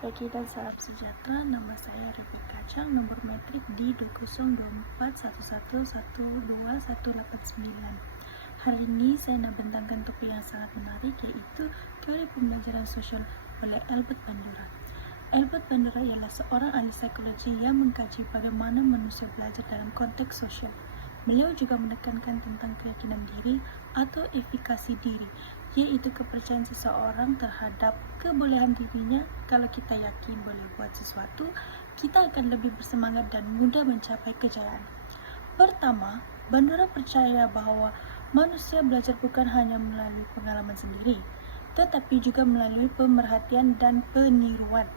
Pagi dan salam sejahtera, nama saya Rebecca Chang, nomor metrik di 202411112189. Hari ini saya nak bentangkan topik yang sangat menarik, yaitu teori pembelajaran sosial oleh Albert Bandura. Albert Bandura ialah seorang ahli psikologi yang mengkaji bagaimana manusia belajar dalam konteks sosial. Beliau juga menekankan tentang keyakinan diri atau efikasi diri, yaitu kepercayaan seseorang terhadap kebolehan dirinya. Kalau kita yakin boleh buat sesuatu, kita akan lebih bersemangat dan mudah mencapai kejayaan. Pertama, Bandura percaya bahwa manusia belajar bukan hanya melalui pengalaman sendiri, tetapi juga melalui pemerhatian dan peniruan.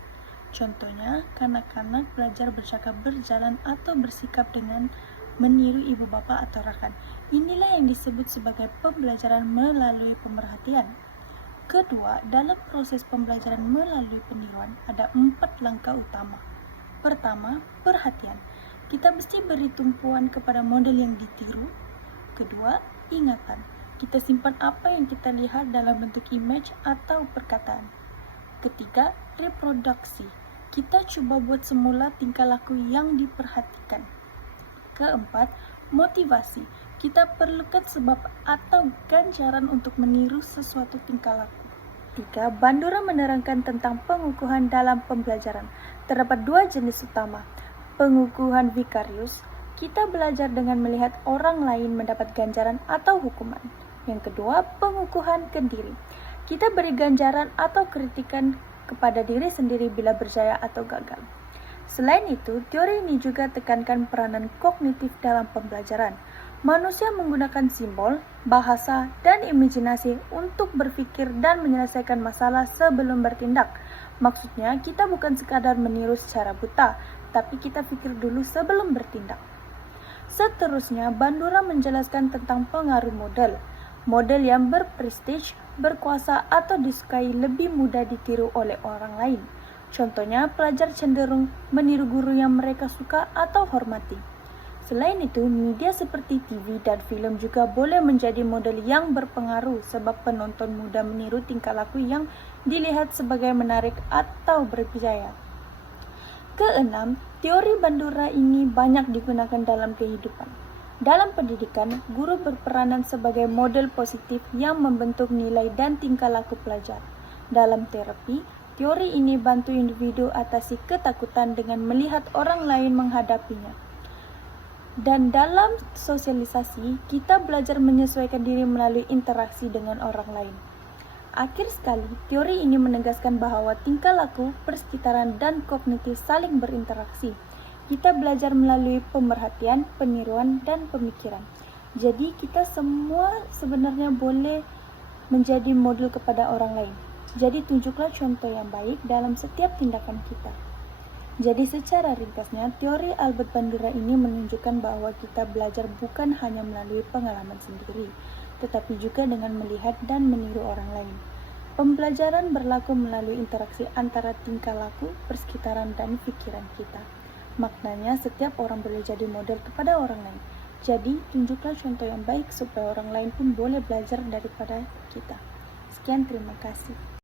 Contohnya, kanak-kanak belajar bercakap, berjalan, atau bersikap dengan meniru ibu bapa atau rakan. Inilah yang disebut sebagai pembelajaran melalui pemerhatian. Kedua, dalam proses pembelajaran melalui peniruan ada 4 langkah utama. Pertama, perhatian. Kita mesti beri tumpuan kepada model yang ditiru. Kedua, ingatan. Kita simpan apa yang kita lihat dalam bentuk image atau perkataan. Ketiga, reproduksi. Kita cuba buat semula tingkah laku yang diperhatikan. Keempat, motivasi. Kita perlukan sebab atau ganjaran untuk meniru sesuatu tingkah laku. Tiga, Bandura menerangkan tentang pengukuhan dalam pembelajaran. Terdapat 2 jenis utama. Pengukuhan vikarius. Kita belajar dengan melihat orang lain mendapat ganjaran atau hukuman. Yang kedua, pengukuhan ke diri. Kita beri ganjaran atau kritikan kepada diri sendiri bila berjaya atau gagal. Selain itu, teori ini juga tekankan peranan kognitif dalam pembelajaran. Manusia menggunakan simbol, bahasa, dan imajinasi untuk berpikir dan menyelesaikan masalah sebelum bertindak. Maksudnya, kita bukan sekadar meniru secara buta, tapi kita pikir dulu sebelum bertindak. Seterusnya, Bandura menjelaskan tentang pengaruh model. Model yang berprestige, berkuasa, atau disukai lebih mudah ditiru oleh orang lain. Contohnya, pelajar cenderung meniru guru yang mereka suka atau hormati. Selain itu, media seperti TV dan film juga boleh menjadi model yang berpengaruh sebab penonton mudah meniru tingkah laku yang dilihat sebagai menarik atau berbiaya. Keenam, teori Bandura ini banyak digunakan dalam kehidupan. Dalam pendidikan, guru berperanan sebagai model positif yang membentuk nilai dan tingkah laku pelajar. Dalam terapi, teori ini bantu individu atasi ketakutan dengan melihat orang lain menghadapinya. Dan dalam sosialisasi, kita belajar menyesuaikan diri melalui interaksi dengan orang lain. Akhir sekali, teori ini menegaskan bahwa tingkah laku, persekitaran, dan kognitif saling berinteraksi. Kita belajar melalui pemerhatian, peniruan, dan pemikiran. Jadi, kita semua sebenarnya boleh menjadi model kepada orang lain. Jadi tunjuklah contoh yang baik dalam setiap tindakan kita. Jadi secara ringkasnya, teori Albert Bandura ini menunjukkan bahwa kita belajar bukan hanya melalui pengalaman sendiri, tetapi juga dengan melihat dan meniru orang lain. Pembelajaran berlaku melalui interaksi antara tingkah laku, persekitaran, dan pikiran kita. Maknanya setiap orang boleh jadi model kepada orang lain. Jadi tunjuklah contoh yang baik supaya orang lain pun boleh belajar daripada kita. Sekian, terima kasih.